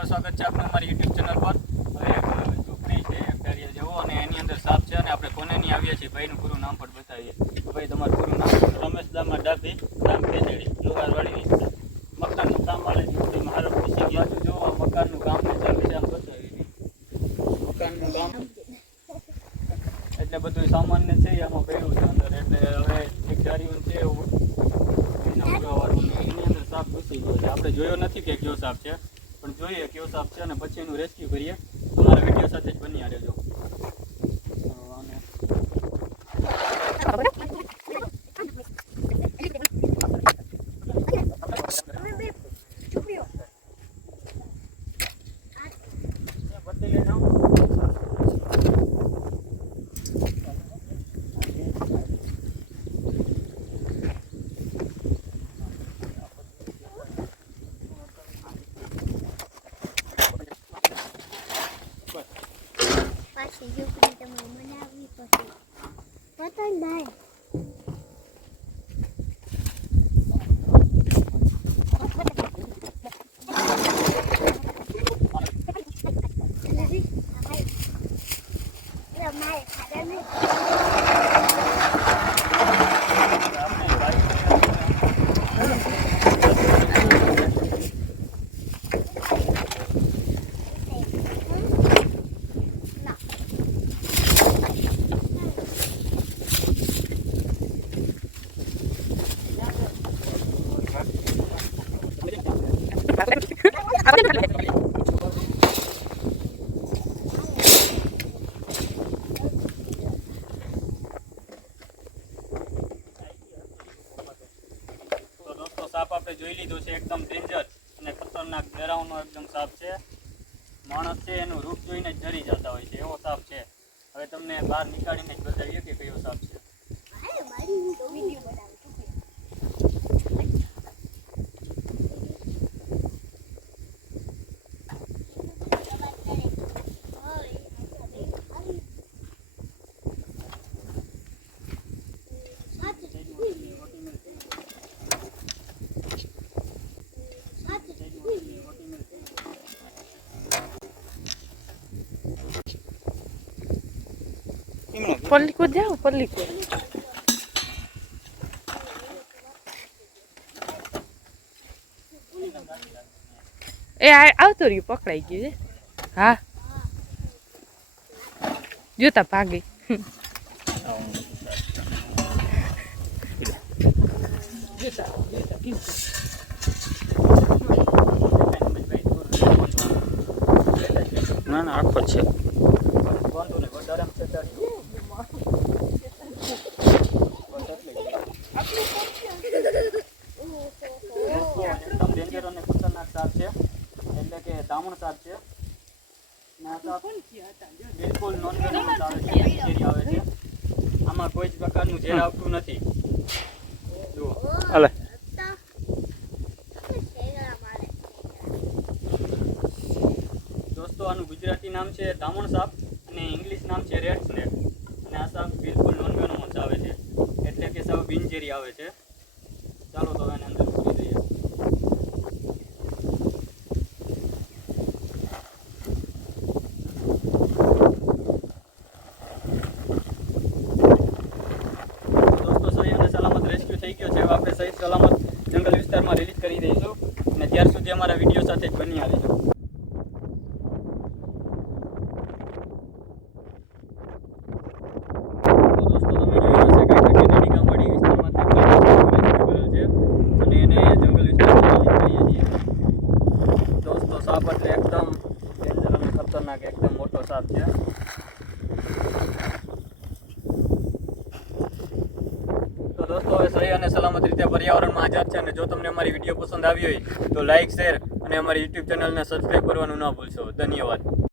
એકવાર સ્વાગત છે આપનું અમારી યુટ્યુબ ચેનલ પર. હવે ઝૂંપડી છે, એક ધારિયા જેવો, અને એની અંદર સાપ છે, અને આપણે કોને નહીં આવીએ છીએ, ભાઈનું પૂરું નામ પણ બતાવીએ. ભાઈ, તમારું પૂરું નામ રમેશ દામા ડાભી, ગામ ખેતેડી, લુહારવાડી વિસ્તાર. મકાનનું કામ વાળે ઝૂંપડીમાં હારો ખુશી ગયા બાજુ જો મકાનનું કામ ચાલુ છે, આમ બતાવી મકાનનું કામ એટલે બધું સામાન્ય છે, આમાં પડ્યું છે અંદર. એટલે હવે એક જારીઓ છે એની અંદર સાપ ઘૂસી ગયો છે. આપણે જોયો નથી કે કયો સાપ છે. પણ જોઈએ કેવો સાપ છે અને પછી એનું રેસ્ક્યુ કરીએ. તમારા વીડિયો સાથે જ બની રહેજો. પાછી ઝૂંપડી તમારે બનાવવી પડશે પતંગ ભાઈ મારે ખાધા નહીં આપણે ભાઈ ના તો દોસ્તો સાપ આપણે જોઈ લીધો છે એકદમ ડેન્જર અને ખતરનાક ડરાવનો એકદમ સાપ છે. માણસ છે એનું રૂપ જોઈને જરી જતા હોય છે, એવો સાપ છે. હવે તમને બહાર નીકાળીને જ બતાવીએ કે કયો સાપ છે. મારે મારી વીડિયો બનાવું પલ્લીકુદ જાઓ પલ્લીકુદ એ આ આવતો રહ્યું પકડાઈ ગયું છે હા જોતા ભાગી ના ના આખો છે વાંધો નહીં વધારે આમ ચટાડી એકદમ ડેન્જર અને ખતરનાક સાપ છે એટલે કે દામણ સાપ છે. ને આ સાપ બિલકુલ નોન આવે છે. આમાં કોઈ જ પ્રકારનું ઝેર આવતું નથી. જુઓ. હાલે. દોસ્તો આનું ગુજરાતી નામ છે દામણ સાપ અને ઇંગ્લિશ નામ છે રેડ સ્નેક અને આ સાપ બિલકુલ નોન વેનમસ આવે છે. એટલે કે સાવ બિનઝેરી આવે છે. ત્યાર સુધી અમારા વિડીયો સાથે જ બની રહેજો તો દોસ્તો તમે જોયું હશે કે આપણે કેનેડી ગામવાડી વિસ્તારમાંથી આપણે rescue કરેલ છે અને એને જંગલ વિસ્તારમાં રિલીઝ કરીએ છીએ દોસ્તો સાપ એટલે એકદમ ડેન્જર અને ખતરનાક એકદમ મોટો સાપ છે સહી અને સલામત રીતે પર્યાવરણમાં આઝાદ છે અને જો તમને અમારી વીડિયો પસંદ આવી હોય તો લાઇક શેર અને અમારી યુટ્યુબ ચેનલને સબસ્ક્રાઈબ કરવાનું ન ભૂલશો. ધન્યવાદ.